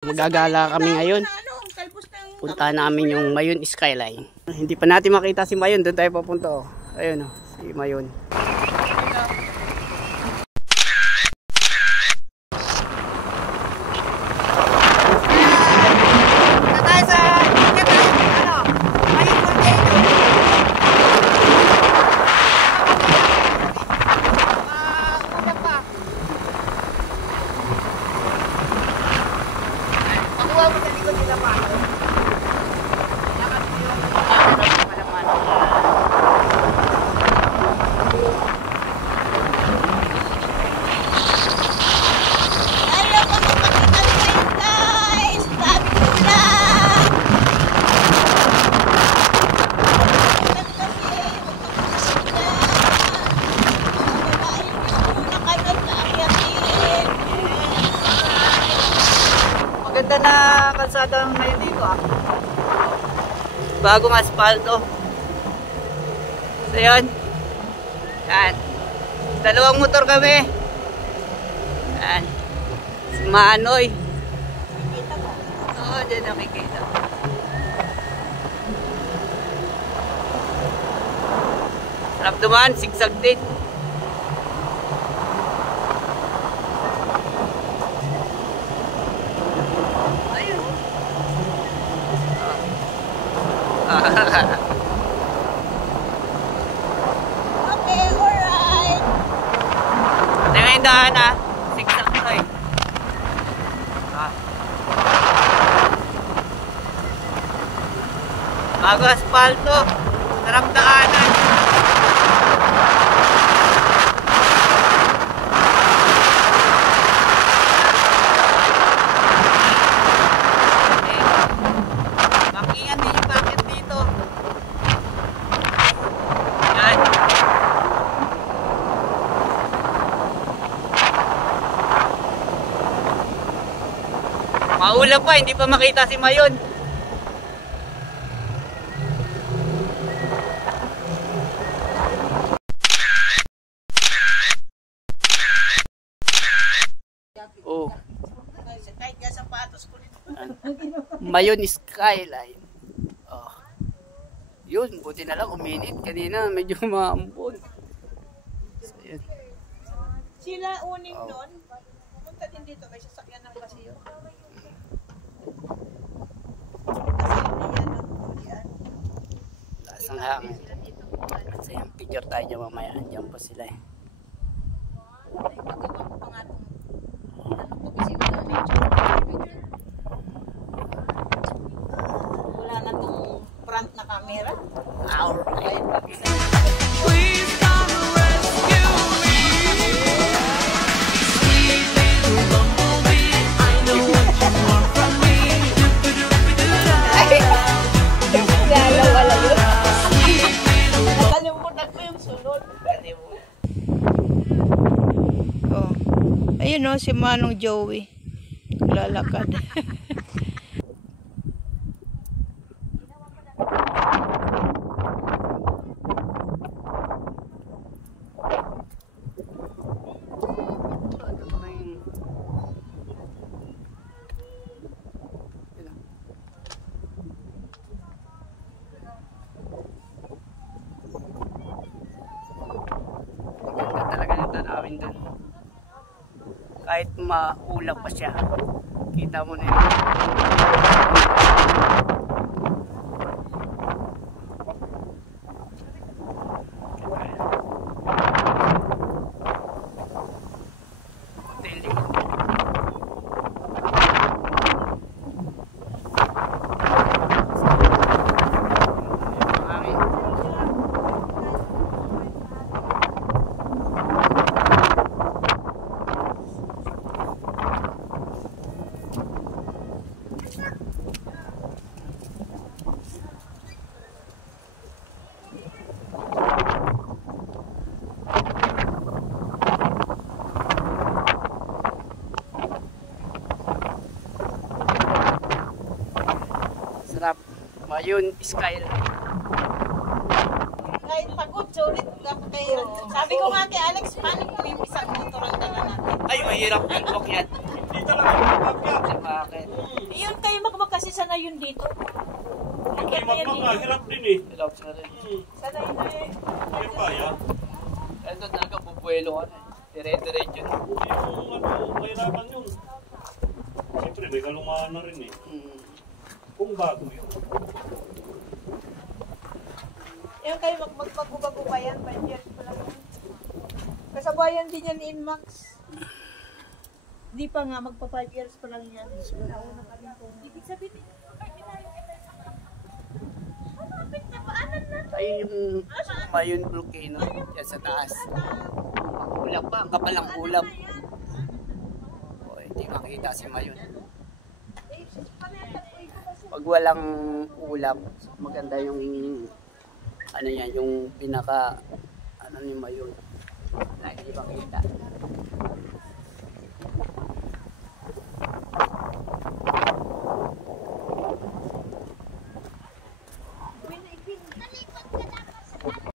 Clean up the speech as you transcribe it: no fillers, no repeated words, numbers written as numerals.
Magagala kami ngayon. Punta namin yung Mayon Skyline. Hindi pa natin makita si Mayon. Doon tayo papunta. Oh. Ayun oh, si Mayon. Ganda na kalsada ngayon dito ah. Bagong asfalto. So yun. Yan. Dalawang motor kami. Yan. Si Manoy. Oo, dyan nakikita. Sarap dumaan, sigsag din. Okay, alright. Tingnan yung daan ah. Sigsag to eh. Bago asfalto. Sarap daanan. Makingan din yung bakit dito. Yan. Maulap pa, hindi pa makita si Mayon. Oh. Mayon Skyline. Oh. Yun, buti na lang uminit. Kanina medyo maambon. So, yun. Sila uning nun, pumunta din dito, may sasakyan ng basiyo. Taas ang hangin. So yung picture tayo dyan mamaya. Diyan po sila eh. Wala na tong front na camera. Alright. Please come rescue me. Sweet little bumblebee, I know what you want from me. Nakalimutan ko yung sunod. Oh. Ayun o, si Manong Joey. Lalakad. Talaga yung tanawin dun. Kahit maulap pa siya, kita mo na yun. Sarap. Mayon Skyline. Kahit pagod, sulit. Sabi ko nga kay Alex, paano kung yung isang motor ang dala natin? Ay, mahirap yung walk yan. Dito lang. Bakit? kasi sana yun dito. Yung imat lang nga, hirap din eh. Help sa rin. Sana yun eh. Hindi kaya. Ito talaga, bubuelo ka na. Dire-diretso yun. Yung ano, mahirapan yun. Siyempre, may kalumaan na rin eh. Kung bago yun. Yan kayo magbago-bago pa yan. 5 years pa lang yan. Kasabayan din yan ni Inmax. Di pa nga, magpa 5 years pa lang yan. Nauna pa rin po. Ibig sabihin, Ayun yung Mayon volcano. Yan sa taas. Ulap pa, ang kapal ng ulap. O, hindi makita si Mayon. Pag walang ulap, maganda yung ano yan, yung pinaka ano ni Mayon. Hindi makita.